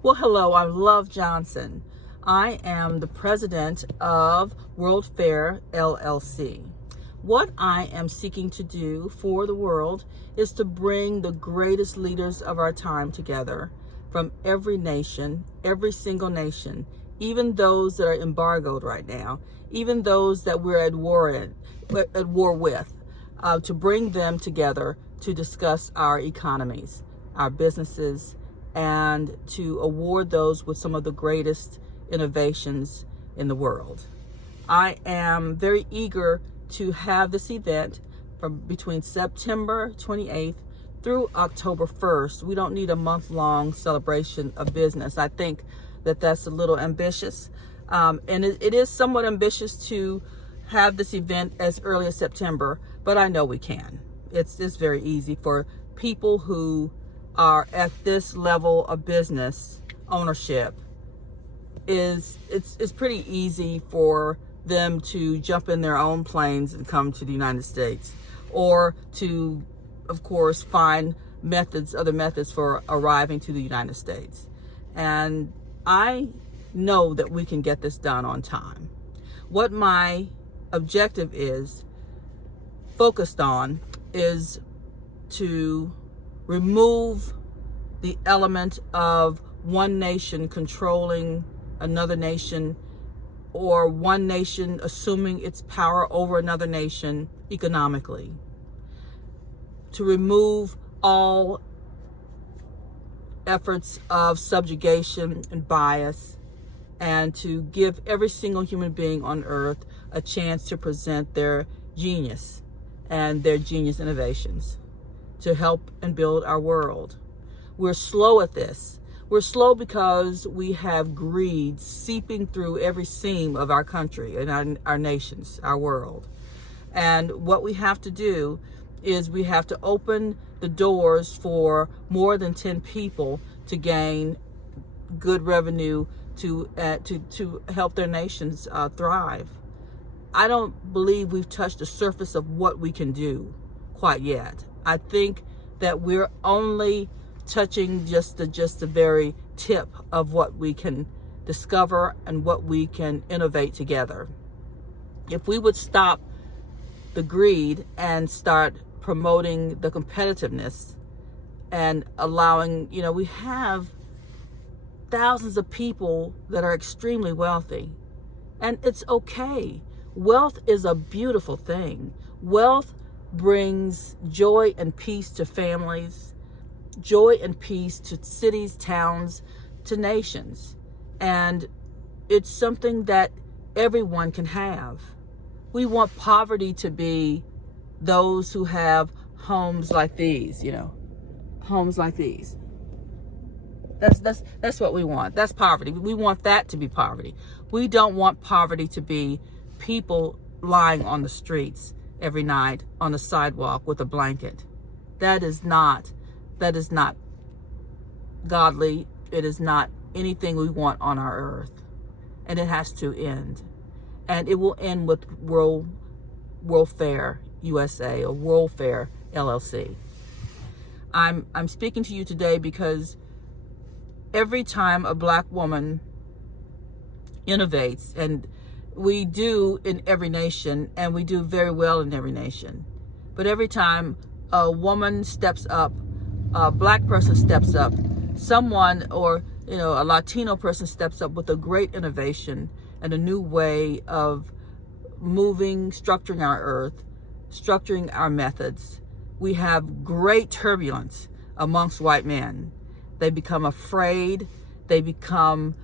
Well, hello, I'm Love Johnson. I am the president of World Fair LLC. What I am seeking to do for the world is to bring the greatest leaders of our time together from every nation, every single nation, even those that are embargoed right now, even those that we're at war with, to bring them together to discuss our economies, our businesses, and to award those with some of the greatest innovations in the world. I am very eager to have this event from between September 28th through October 1st. We don't need a month-long celebration of business. I think that that's a little ambitious. And it is somewhat ambitious to have this event as early as September, but I know we can. It's very easy for people who are at this level of business ownership. It's pretty easy for them to jump in their own planes and come to the United States, or to, of course, find other methods for arriving to the United States. And I know that we can get this done on time. What my objective is focused on is to remove the element of one nation controlling another nation, or one nation assuming its power over another nation economically. To remove all efforts of subjugation and bias, and to give every single human being on earth a chance to present their genius and their genius innovations to help and build our world. We're slow at this. We're slow because we have greed seeping through every seam of our country and our nations, our world. And what we have to do is we have to open the doors for more than 10 people to gain good revenue to help their nations thrive. I don't believe we've touched the surface of what we can do quite yet. I think that we're only touching just the very tip of what we can discover and what we can innovate together. If we would stop the greed and start promoting the competitiveness and allowing, we have thousands of people that are extremely wealthy, and it's okay. Wealth is a beautiful thing. Wealth brings joy and peace to families, joy and peace to cities, towns, to nations. And it's something that everyone can have. We want poverty to be those who have homes like these, homes like these. That's what we want. That's poverty. We want that to be poverty. We don't want poverty to be people lying on the streets every night on the sidewalk with a blanket. That is not godly. It is not anything we want on our earth. And it has to end. And it will end with World Fair USA, or World Fair LLC. I'm speaking to you today because every time a black woman innovates, and we do in every nation, and we do very well in every nation, but every time a woman steps up, a black person steps up, someone, or a Latino person steps up with a great innovation and a new way of moving, structuring our earth, structuring our methods, we have great turbulence amongst white men. They become afraid. They become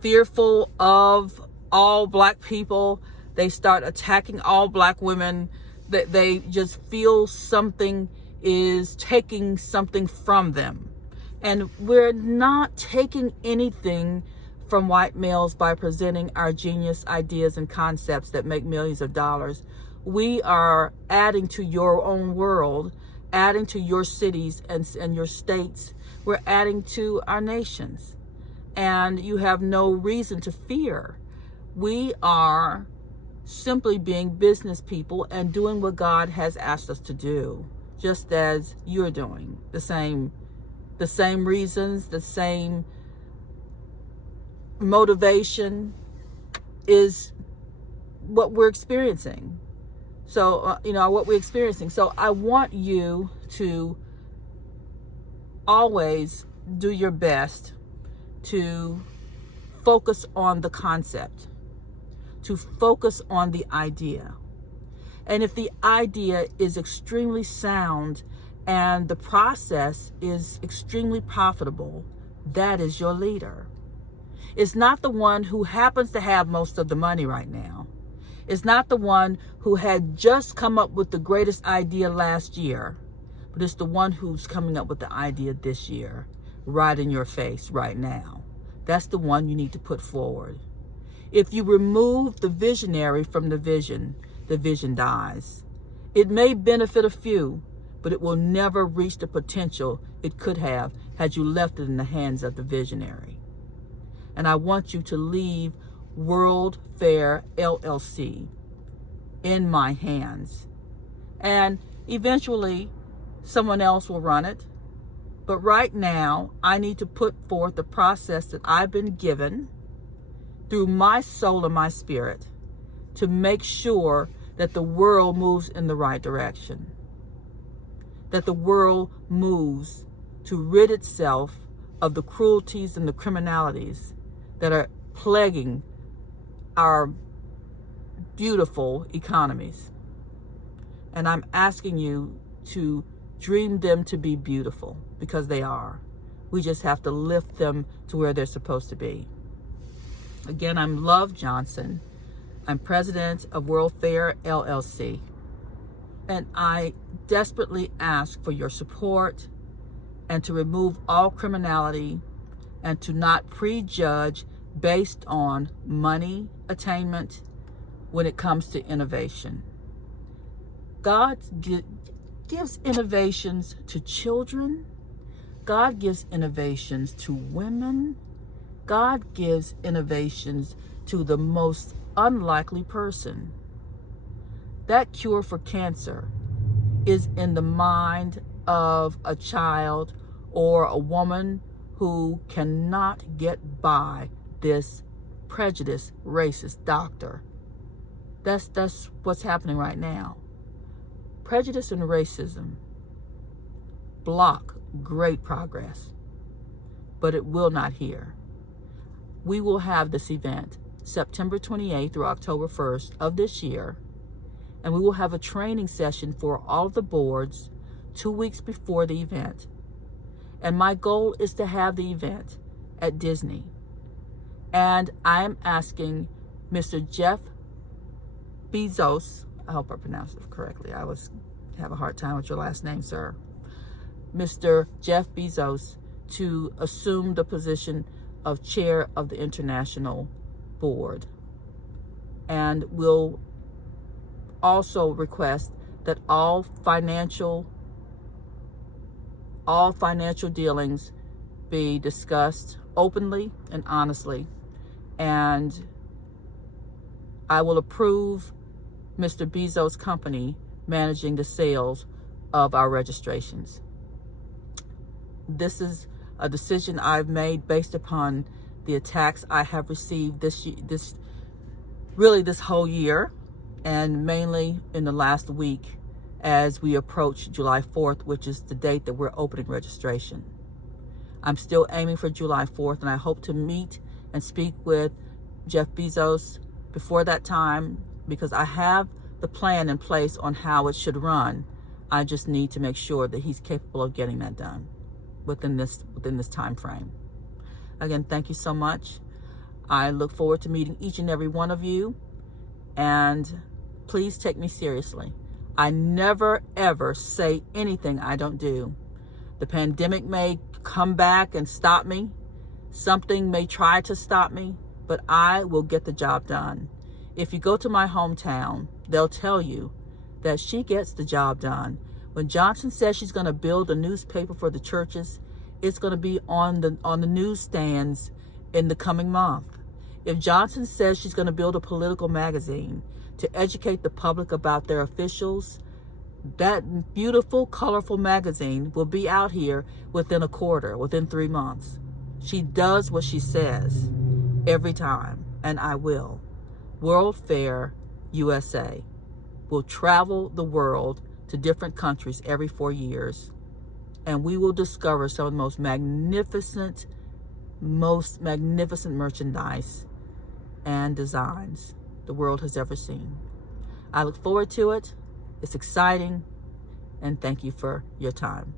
fearful of all black people. They start attacking all black women. They just feel something is taking something from them. And we're not taking anything from white males by presenting our genius ideas and concepts that make millions of dollars. We are adding to your own world, adding to your cities and your states. We're adding to our nations. And you have no reason to fear. We are simply being business people and doing what God has asked us to do, just as you're doing the same reasons, the same motivation is what we're experiencing. So, what we're experiencing. So I want you to always do your best to focus on the concept, to focus on the idea. And if the idea is extremely sound and the process is extremely profitable, that is your leader. It's not the one who happens to have most of the money right now. It's not the one who had just come up with the greatest idea last year, but it's the one who's coming up with the idea this year, right in your face right now. That's the one you need to put forward. If you remove the visionary from the vision dies. It may benefit a few, but it will never reach the potential it could have had you left it in the hands of the visionary. And I want you to leave World Fair LLC in my hands. And eventually, someone else will run it. But right now, I need to put forth the process that I've been given through my soul and my spirit to make sure that the world moves in the right direction. That the world moves to rid itself of the cruelties and the criminalities that are plaguing our beautiful economies. And I'm asking you to dream them to be beautiful, because they are. We just have to lift them to where they're supposed to be. Again, I'm Love Johnson. I'm president of World Fair LLC. And I desperately ask for your support and to remove all criminality and to not prejudge based on money attainment when it comes to innovation. God gives innovations to children. God gives innovations to women. God gives innovations to the most unlikely person. That cure for cancer is in the mind of a child or a woman who cannot get by this prejudiced, racist doctor. That's what's happening right now. Prejudice and racism block great progress, but it will not here. We will have this event September 28th through October 1st of this year, and we will have a training session for all of the boards 2 weeks before the event. And my goal is to have the event at Disney. And I'm asking Mr. Jeff Bezos, I hope I pronounced it correctly. I have a hard time with your last name, sir. Mr. Jeff Bezos to assume the position of chair of the international board. And we'll also request that all financial dealings be discussed openly and honestly. And I will approve Mr. Bezos' company managing the sales of our registrations. This is a decision I've made based upon the attacks I have received this whole year, and mainly in the last week as we approach July 4th, which is the date that we're opening registration. I'm still aiming for July 4th, and I hope to meet and speak with Jeff Bezos before that time, because I have the plan in place on how it should run. I just need to make sure that he's capable of getting that done within this time frame. Again, thank you so much. I look forward to meeting each and every one of you, and please take me seriously. I never ever say anything I don't do. The pandemic may come back and stop me. Something may try to stop me, but I will get the job done. If you go to my hometown, they'll tell you that she gets the job done. When Johnson says she's going to build a newspaper for the churches, it's going to be on the newsstands in the coming month. If Johnson says she's going to build a political magazine to educate the public about their officials, that beautiful, colorful magazine will be out here within 3 months. She does what she says. every time, and I will. World Fair USA will travel the world to different countries every 4 years, and we will discover some of the most magnificent merchandise and designs the world has ever seen. I look forward to it. It's exciting, and thank you for your time.